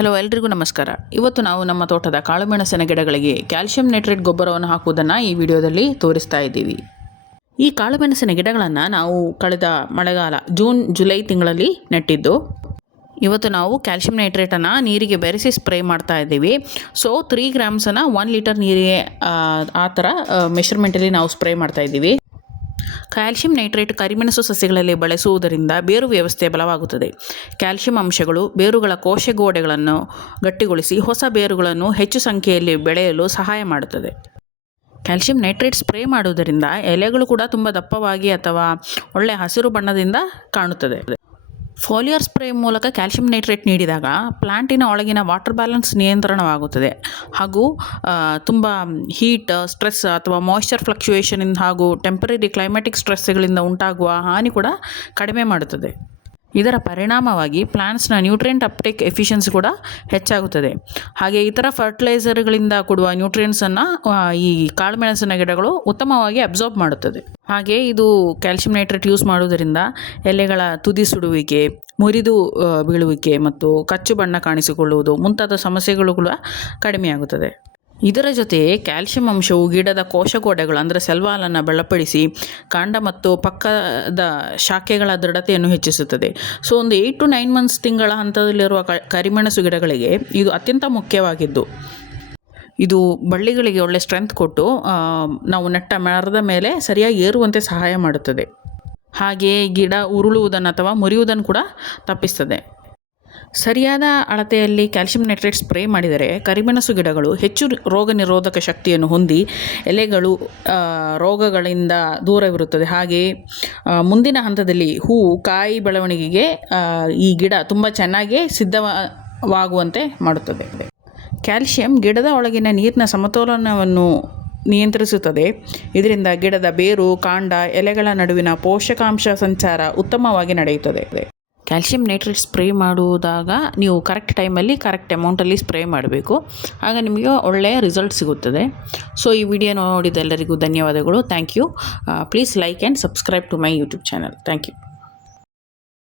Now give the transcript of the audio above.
Hello ಎಲ್ರಿಗೂ ನಮಸ್ಕಾರ. ಇವತ್ತು ನಾವು ನಮ್ಮ ತೋಟದ ಕಾಳುಮೆಣಸಿನ ಗಿಡಗಳಿಗೆ ಕ್ಯಾಲ್ಸಿಯಂ ನೈಟ್ರೇಟ್ ಗೊಬ್ಬರವನ್ನು ಹಾಕುವುದನ್ನು ಈ ವಿಡಿಯೋದಲ್ಲಿ ತೋರಿಸ್ತಾ ಇದ್ದೀವಿ. ಈ ಕಾಳುಮೆಣಸಿನ ಗಿಡಗಳನ್ನು ನಾವು ಕಳೆದ ಮಳೆಗಾಲ ಜುಲೈ ತಿಂಗಳಲ್ಲಿ ನೆಟ್ಟಿದ್ದು. ಇವತ್ತು ನಾವು ಕ್ಯಾಲ್ಸಿಯಂ ನೈಟ್ರೇಟನ್ನು ನೀರಿಗೆ ಬೆರೆಸಿ ಸ್ಪ್ರೇ ಮಾಡ್ತಾ ಇದ್ದೀವಿ. ಸೊ 3 ಗ್ರಾಮ್ಸನ್ನು 1 ಲೀಟರ್ ನೀರಿಗೆ ಆ ಥರ ಮೆಷರ್ಮೆಂಟಲ್ಲಿ ನಾವು ಸ್ಪ್ರೇ ಮಾಡ್ತಾ ಇದ್ದೀವಿ. ಕ್ಯಾಲ್ಸಿಯಂ ನೈಟ್ರೇಟ್ ಕರಿಮೆಣಸು ಸಸ್ಯಗಳಲ್ಲಿ ಬಳಸುವುದರಿಂದ ಬೇರು ವ್ಯವಸ್ಥೆ ಬಲವಾಗುತ್ತದೆ. ಕ್ಯಾಲ್ಸಿಯಂ ಅಂಶಗಳು ಬೇರುಗಳ ಕೋಶಗೋಡೆಗಳನ್ನು ಗಟ್ಟಿಗೊಳಿಸಿ ಹೊಸ ಬೇರುಗಳನ್ನು ಹೆಚ್ಚು ಸಂಖ್ಯೆಯಲ್ಲಿ ಬೆಳೆಯಲು ಸಹಾಯ ಮಾಡುತ್ತದೆ. ಕ್ಯಾಲ್ಸಿಯಂ ನೈಟ್ರೇಟ್ ಸ್ಪ್ರೇ ಮಾಡುವುದರಿಂದ ಎಲೆಗಳು ಕೂಡ ತುಂಬ ದಪ್ಪವಾಗಿ ಅಥವಾ ಒಳ್ಳೆಯ ಹಸಿರು ಬಣ್ಣದಿಂದ ಕಾಣುತ್ತದೆ. ಫೋಲಿಯರ್ ಸ್ಪ್ರೇ ಮೂಲಕ ಕ್ಯಾಲ್ಸಿಯಂ ನೈಟ್ರೇಟ್ ನೀಡಿದಾಗ ಪ್ಲಾಂಟಿನ ಒಳಗಿನ ವಾಟರ್ ಬ್ಯಾಲೆನ್ಸ್ ನಿಯಂತ್ರಣವಾಗುತ್ತದೆ ಹಾಗೂ ತುಂಬ ಹೀಟ್, ಸ್ಟ್ರೆಸ್ ಅಥವಾ ಮಾಯ್ಶ್ಚರ್ ಫ್ಲಕ್ಚುಯೇಷನಿಂದ ಹಾಗೂ ಟೆಂಪರರಿ ಕ್ಲೈಮ್ಯಾಟಿಕ್ ಸ್ಟ್ರೆಸ್ಗಳಿಂದ ಉಂಟಾಗುವ ಹಾನಿ ಕೂಡ ಕಡಿಮೆ ಮಾಡುತ್ತದೆ. ಇದರ ಪರಿಣಾಮವಾಗಿ ಪ್ಲಾಂಟ್ಸ್ನ ನ್ಯೂಟ್ರಿಯೆಂಟ್ ಅಪ್ಟೇಕ್ ಎಫಿಷಿಯನ್ಸಿ ಕೂಡ ಹೆಚ್ಚಾಗುತ್ತದೆ. ಹಾಗೆ ಇತರ ಫರ್ಟಿಲೈಸರ್ಗಳಿಂದ ಕೊಡುವ ನ್ಯೂಟ್ರಿಯೆಂಟ್ಸನ್ನು ಈ ಕಾಳುಮೆಣಸಿನ ಗಿಡಗಳು ಉತ್ತಮವಾಗಿ ಅಬ್ಸಾರ್ಬ್ ಮಾಡುತ್ತದೆ. ಹಾಗೆ ಇದು ಕ್ಯಾಲ್ಸಿಯಂ ನೈಟ್ರೇಟ್ ಯೂಸ್ ಮಾಡುವುದರಿಂದ ಎಲೆಗಳ ತುದಿ ಸುಡುವಿಕೆ, ಮುರಿದು ಬೀಳುವಿಕೆ ಮತ್ತು ಕಚ್ಚು ಬಣ್ಣ ಕಾಣಿಸಿಕೊಳ್ಳುವುದು ಮುಂತಾದ ಸಮಸ್ಯೆಗಳು ಕೂಡ ಕಡಿಮೆಯಾಗುತ್ತದೆ. ಇದರ ಜೊತೆ ಕ್ಯಾಲ್ಸಿಯಂ ಅಂಶವು ಗಿಡದ ಕೋಶಗೋಡೆಗಳು ಅಂದರೆ ಸೆಲ್ವಾಲನ್ನು ಬಲಪಡಿಸಿ ಕಾಂಡ ಮತ್ತು ಪಕ್ಕದ ಶಾಖೆಗಳ ದೃಢತೆಯನ್ನು ಹೆಚ್ಚಿಸುತ್ತದೆ. ಸೊ ಒಂದು 8 to 9 months ತಿಂಗಳ ಹಂತದಲ್ಲಿರುವ ಕರಿಮೆಣಸು ಗಿಡಗಳಿಗೆ ಇದು ಅತ್ಯಂತ ಮುಖ್ಯವಾಗಿದ್ದು, ಇದು ಬಳ್ಳಿಗಳಿಗೆ ಒಳ್ಳೆ ಸ್ಟ್ರೆಂತ್ ಕೊಟ್ಟು ನಾವು ನೆಟ್ಟ ಮರದ ಮೇಲೆ ಸರಿಯಾಗಿ ಏರುವಂತೆ ಸಹಾಯ ಮಾಡುತ್ತದೆ. ಹಾಗೆಯೇ ಗಿಡ ಉರುಳುವುದನ್ನು ಅಥವಾ ಮುರಿಯುವುದನ್ನು ಕೂಡ ತಪ್ಪಿಸ್ತದೆ. ಸರಿಯಾದ ಅಳತೆಯಲ್ಲಿ ಕ್ಯಾಲ್ಸಿಯಂ ನೈಟ್ರೇಟ್ ಸ್ಪ್ರೇ ಮಾಡಿದರೆ ಕರಿಮೆಣಸು ಗಿಡಗಳು ಹೆಚ್ಚು ರೋಗ ನಿರೋಧಕ ಶಕ್ತಿಯನ್ನು ಹೊಂದಿ ಎಲೆಗಳು ರೋಗಗಳಿಂದ ದೂರವಿರುತ್ತದೆ. ಹಾಗೆಯೇ ಮುಂದಿನ ಹಂತದಲ್ಲಿ ಹೂವು, ಕಾಯಿ ಬೆಳವಣಿಗೆಗೆ ಈ ಗಿಡ ತುಂಬ ಚೆನ್ನಾಗಿ ಸಿದ್ಧವಾಗುವಂತೆ ಮಾಡುತ್ತದೆ. ಕ್ಯಾಲ್ಸಿಯಂ ಗಿಡದ ಒಳಗಿನ ನೀರಿನ ಸಮತೋಲನವನ್ನು ನಿಯಂತ್ರಿಸುತ್ತದೆ. ಇದರಿಂದ ಗಿಡದ ಬೇರು, ಕಾಂಡ, ಎಲೆಗಳ ನಡುವಿನ ಪೋಷಕಾಂಶ ಸಂಚಾರ ಉತ್ತಮವಾಗಿ ನಡೆಯುತ್ತದೆ. ಕ್ಯಾಲ್ಸಿಯಂ ನೈಟ್ರೇಟ್ ಸ್ಪ್ರೇ ಮಾಡುವುದಾಗ ನೀವು ಕರೆಕ್ಟ್ ಟೈಮಲ್ಲಿ ಕರೆಕ್ಟ್ ಅಮೌಂಟಲ್ಲಿ ಸ್ಪ್ರೇ ಮಾಡಬೇಕು. ಆಗ ನಿಮಗೆ ಒಳ್ಳೆಯ ರಿಸಲ್ಟ್ ಸಿಗುತ್ತದೆ. ಸೊ ಈ ವಿಡಿಯೋ ನೋಡಿದ ಎಲ್ಲರಿಗೂ ಧನ್ಯವಾದಗಳು. Thank you. Please like and subscribe to my YouTube channel. Thank you.